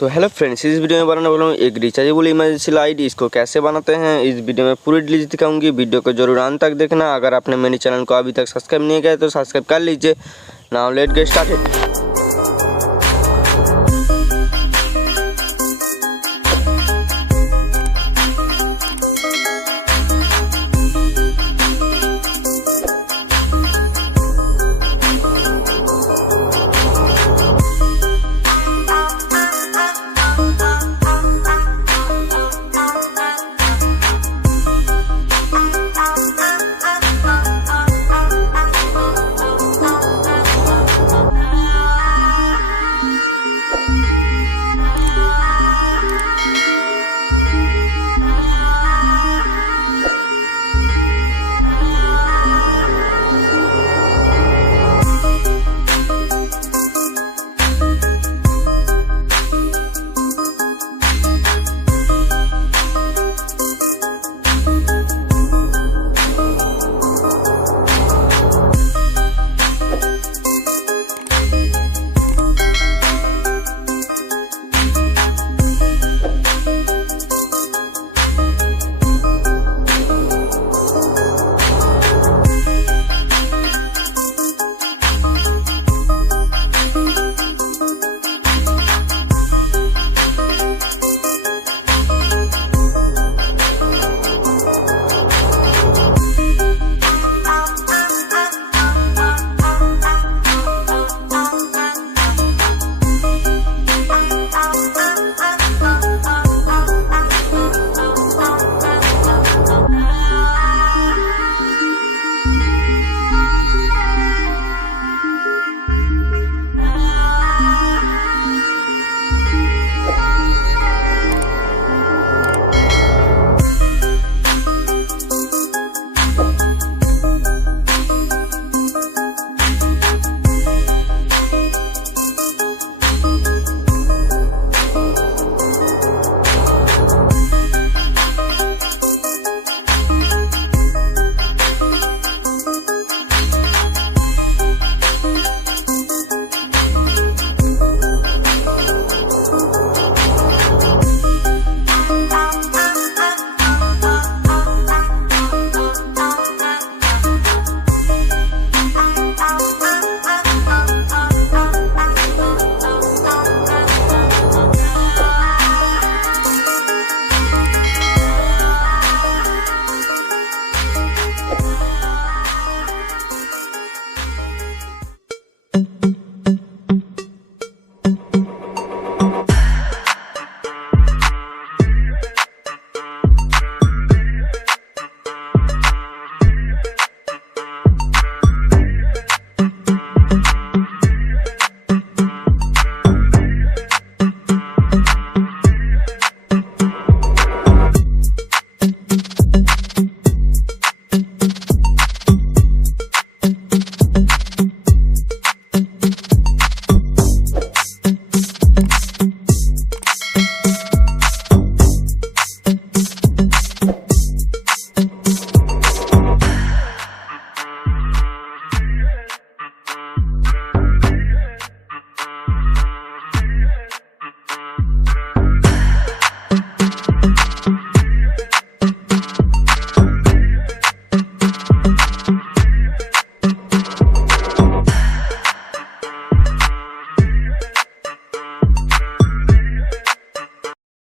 तो hello friends, इस video में बनाने वाला हूँ एक रिचार्जेबल इमरजेंसी लाइट। इसको कैसे बनाते हैं इस वीडियो में पूरी डिटेल्स दिखाऊंगी। वीडियो को जरूर अंत तक देखना। अगर आपने मेरे चैनल को अभी तक सब्सक्राइब नहीं किया तो सब्सक्राइब कर लीजिए। Now let's get started.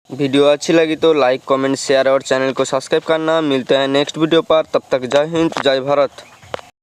Video अच्छी लगी तो लाइक, कमेंट, शेयर और चैनल को सब्सक्राइब करना। मिलते हैं नेक्स्ट वीडियो पर। तब तक जय हिंद, जय भारत।